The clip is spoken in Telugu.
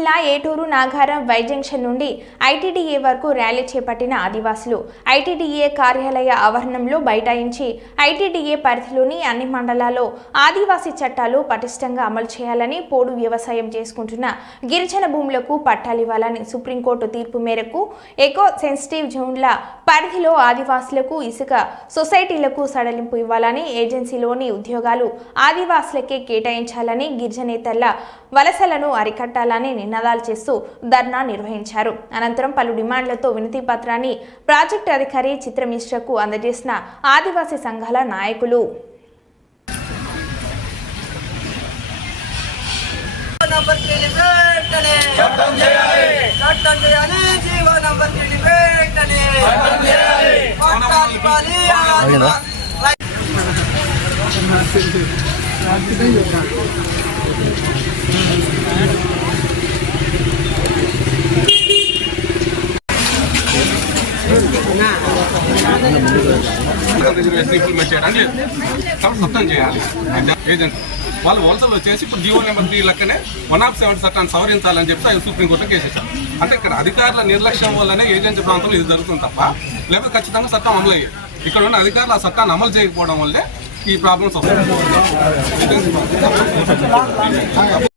జిల్లా ఏటూరు నాగారం వై జంక్షన్ నుండి ఐటీడీఏ వరకు ర్యాలీ చేపట్టిన ఆదివాసులు ఐటీడీఏ కార్యాలయ ఆవరణంలో బైఠాయించి ఐటీడీఏ పరిధిలోని అన్ని మండలాల్లో ఆదివాసీ చట్టాలు పటిష్టంగా అమలు చేయాలని, పోడు వ్యవసాయం చేసుకుంటున్న గిరిజన భూములకు పట్టాలివ్వాలని, సుప్రీంకోర్టు తీర్పు మేరకు ఎకో సెన్సిటివ్ జోన్ల పరిధిలో ఆదివాసులకు ఇసుక సొసైటీలకు సడలింపు ఇవ్వాలని, ఏజెన్సీలోని ఉద్యోగాలు ఆదివాసులకే కేటాయించాలని, గిరిజనేతల వలసలను అరికట్టాలని నినాదాలు చేస్తూ ధర్నా నిర్వహించారు. అనంతరం పలు డిమాండ్లతో వినతి పత్రాన్ని ప్రాజెక్టు అధికారి చిత్రమిశ్రకు అందజేసిన ఆదివాసీ సంఘాల నాయకులు. ఇంప్లిమెంట్ చేయడానికి మొత్తం చేయాలి. ఏజెంట్ వాళ్ళు వలసలు వచ్చేసి ఇప్పుడు జీవో నెంబర్ 3 లెక్కనే 107 చట్టాన్ని సవరించాలని చెప్పి అది సుప్రీంకోర్టులో కేసేసారు. అంటే ఇక్కడ అధికారుల నిర్లక్ష్యం వల్లనే ఏజెన్సీ ప్రాంతంలో ఇది జరుగుతుంది తప్ప లేకపోతే ఖచ్చితంగా చట్టం అమలు అయ్యాయి. ఇక్కడ ఉన్న అధికారులు ఆ చట్టాన్ని అమలు చేయకపోవడం వల్లే ఈ ప్రాబ్లమ్స్ వస్తాయి.